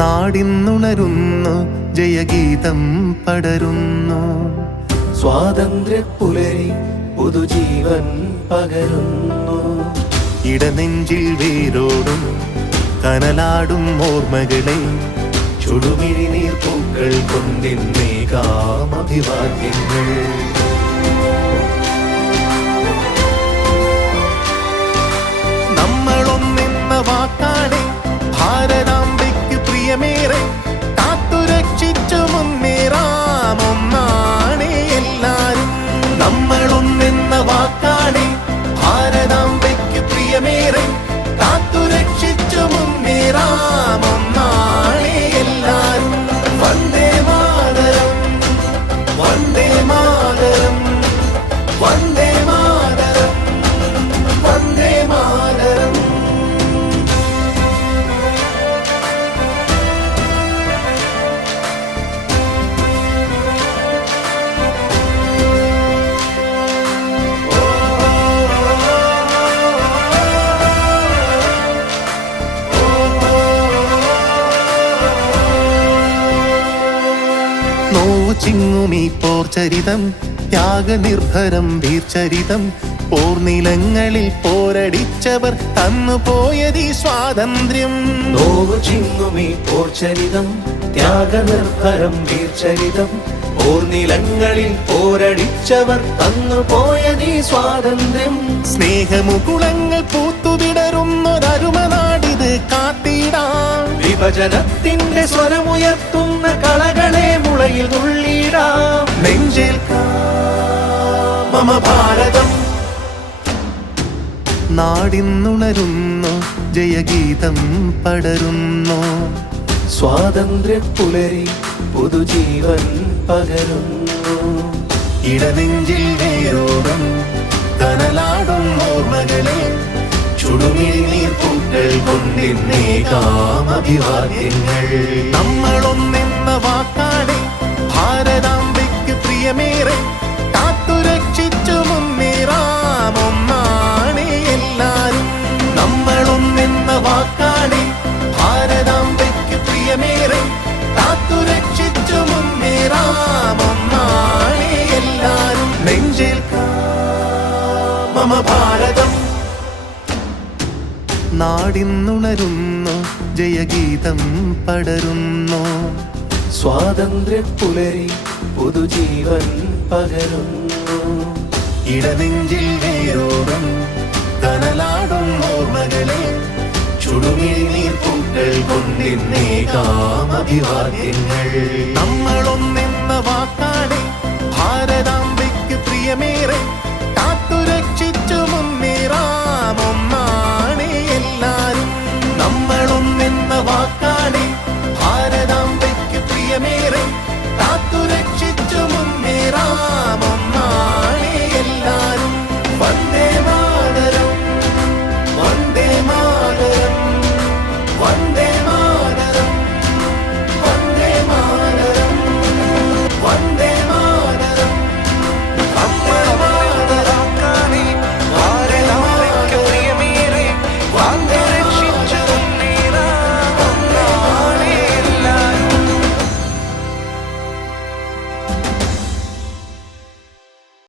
നാടിന്നുണരുന്നു, ജയഗീതം പടരുന്നു. സ്വാതന്ത്ര്യ പുലരി പുതുജീവൻ പകരുന്നു. ഇടനെഞ്ചിൽ വേരോടും കനലാടും ഓർമ്മകളെ ചുടുമിഴിനീർ പൂക്കൾ കൊണ്ടിന്നേകാം അഭിവാദ്യങ്ങൾ. നമ്മളൊന്നെന്ന വാക്കാടെ ഭാരതാംബയ്ക്ക് പ്രിയമേറെ കാത്തുരക്ഷിച്ചു മുന്നേറാം ഒന്നാണേ എല്ലാരും. നമ്മളൊന്നെന്ന വാക്കാടെ ഭാരതാംബയ്ക്ക് പ്രിയമേറെ കാത്തുരക്ഷിച്ചു മുന്നേറാം ഒന്നാണേ എല്ലാരും. വന്ദേ മാതരം, വന്ദേ മാതരം, വന്ദേ മാതരം, വന്ദേ മാതരം. നോവു ചിങ്ങുമീ പോർചരിതം, ത്യാഗനിർഭരം വീർചരിതം. പോർനിലങ്ങളിൽ പോരടിച്ചവർ തന്നുപോയതീ സ്വാതന്ത്ര്യം. നോവു ചിങ്ങുമീ പോർചരിതം, ത്യാഗനിർഭരം വീർചരിതം. പോർനിലങ്ങളിൽ പോരടിച്ചവർ തന്നുപോയതീ സ്വാതന്ത്ര്യം. സ്നേഹമുകുളങ്ങൾ പൂത്തുവിടരുന്നൊരരുമനാടിത് കാത്തിടാം. വിഭജനത്തിന്റെ സ്വരമുയർത്തുന്ന കളകളെ മുളയിൽ തുള്ളിടാം. നെഞ്ചേൽക്കാം മമ ഭാരതം. നാടിന്നുണരുന്നു, ജയഗീതം പടരുന്നു. സ്വാതന്ത്ര്യ പുലരി പുതുജീവൻ പകരുന്നു. ഇടനെഞ്ചിൽ വേരോടും കനലാടും ഓർമ്മകളെ ചുടുമിഴിനീർ പൂക്കൾ കൊണ്ടിന്നേകാം അഭിവാദ്യങ്ങൾ. നമ്മളൊന്നെന്ന വാക്കാടെ ഭാരതാംബയ്ക്ക് പ്രിയമേറെ കാത്തുരക്ഷിച്ചു മുന്നേറാം ഒന്നാണേ എല്ലാരും. നമ്മളൊന്നെന്ന വാക്കാടെ ഭാരതാംബയ്ക്ക് പ്രിയമേറെ കാത്തുരക്ഷിച്ചു മുന്നേറാം ഒന്നാണേ എല്ലാരും. നെഞ്ചേൽക്കാം മമ ഭാരതം. നാടിന്നുണരുന്നു, ജയഗീതം പടരുന്നു. സ്വാതന്ത്ര്യ പുലരി പുതുജീവൻ പകരുന്നു. ഇടനെഞ്ചിൽ വേരോടും കനലാടും ഓർമ്മകളെ ചുടുമിഴിനീർ പൂക്കൾ കൊണ്ടിന്നേകാം അഭിവാദ്യങ്ങൾ. നമ്മളൊന്നെന്ന വാക്കാടെ ഭാരതാംബയ്ക്ക് പ്രിയമേറെ